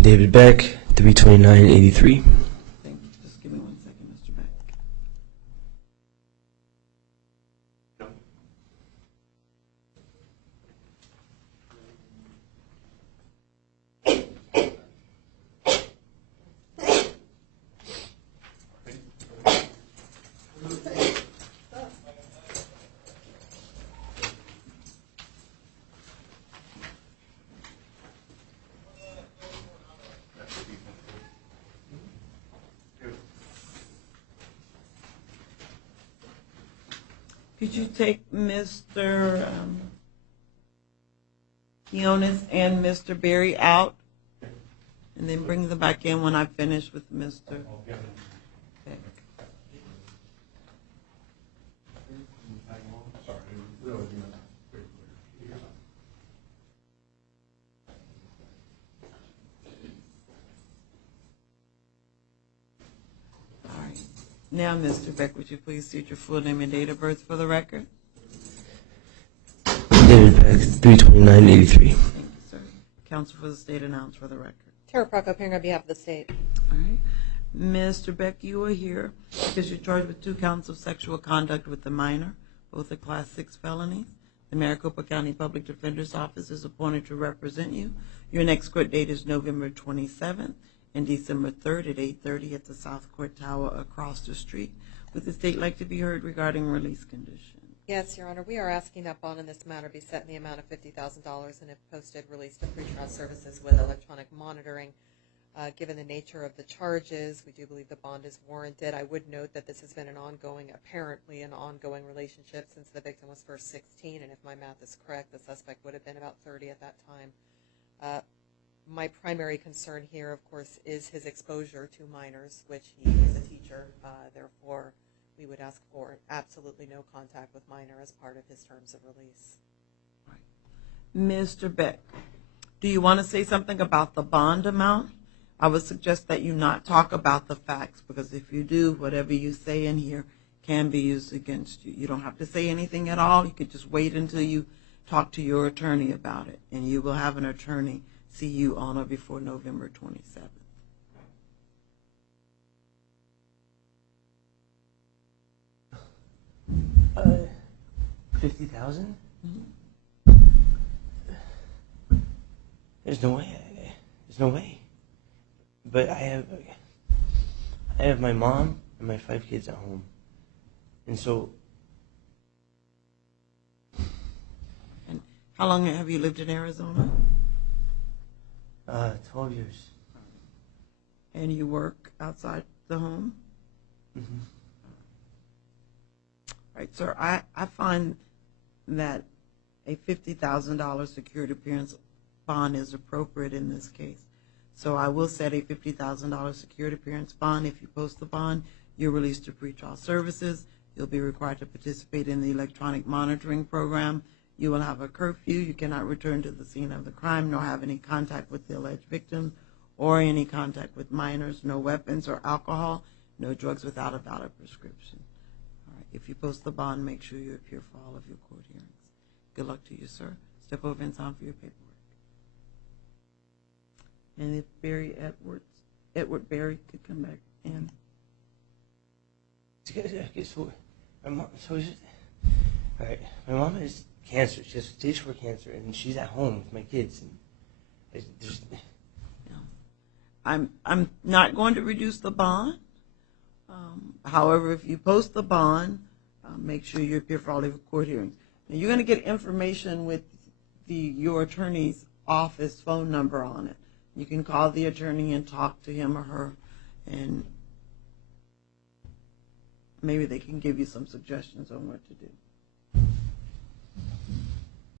David Beck, 32983. Thank you. Just give me 1 second, Mr. Beck. Could you take Mr. Quinones and Mr. Berry out, and then bring them back in when I finish with Mr. Beck? All right. Now, Mr. Beck, would you please state your full name and date of birth for the record? David Beck, 32983. Thank you, sir. Counsel for the state announced for the record. Tara Procco, appearing on behalf of the state. All right. Mr. Beck, you are here because you're charged with 2 counts of sexual conduct with a minor, both are Class 6 felonies. The Maricopa County Public Defender's Office is appointed to represent you. Your next court date is November 27th and December 3rd at 8:30 at the South Court Tower across the street. Would the state like to be heard regarding release conditions? Yes, Your Honor. We are asking that bond in this matter be set in the amount of $50,000 and if posted, released to pretrial services with electronic monitoring. Given the nature of the charges, we do believe the bond is warranted. I would note that this has been apparently an ongoing relationship since the victim was first 16, and if my math is correct, the suspect would have been about 30 at that time. My primary concern here, of course, is his exposure to minors, which he is a teacher. Therefore, we would ask for absolutely no contact with minor as part of his terms of release. Right. Mr. Beck, do you want to say something about the bond amount? I would suggest that you not talk about the facts, because if you do, whatever you say in here can be used against you. You don't have to say anything at all. You could just wait until you talk to your attorney about it, and you will have an attorney see you on or before November 27th. $50,000? There's no way. There's no way. But I have my mom and my 5 kids at home, and so. And how long have you lived in Arizona? 12 years. And you work outside the home? Mm-hmm. Right, sir. I find that a $50,000 security appearance bond is appropriate in this case. So I will set a $50,000 security appearance bond. If you post the bond, you're released to pretrial services. You'll be required to participate in the electronic monitoring program. You will have a curfew. You cannot return to the scene of the crime, nor have any contact with the alleged victim, or any contact with minors, no weapons or alcohol, no drugs without a valid prescription. All right. If you post the bond, make sure you appear for all of your court hearings. Good luck to you, sir. Step over in time for your paperwork. And if Edward Berry could come back in. So all right. My mom has cancer. She has stage 4 cancer, and she's at home with my kids. And I'm not going to reduce the bond. However, if you post the bond, make sure you appear for all of your court hearings. Now, you're going to get information with your attorney's office phone number on it. You can call the attorney and talk to him or her, and maybe they can give you some suggestions on what to do.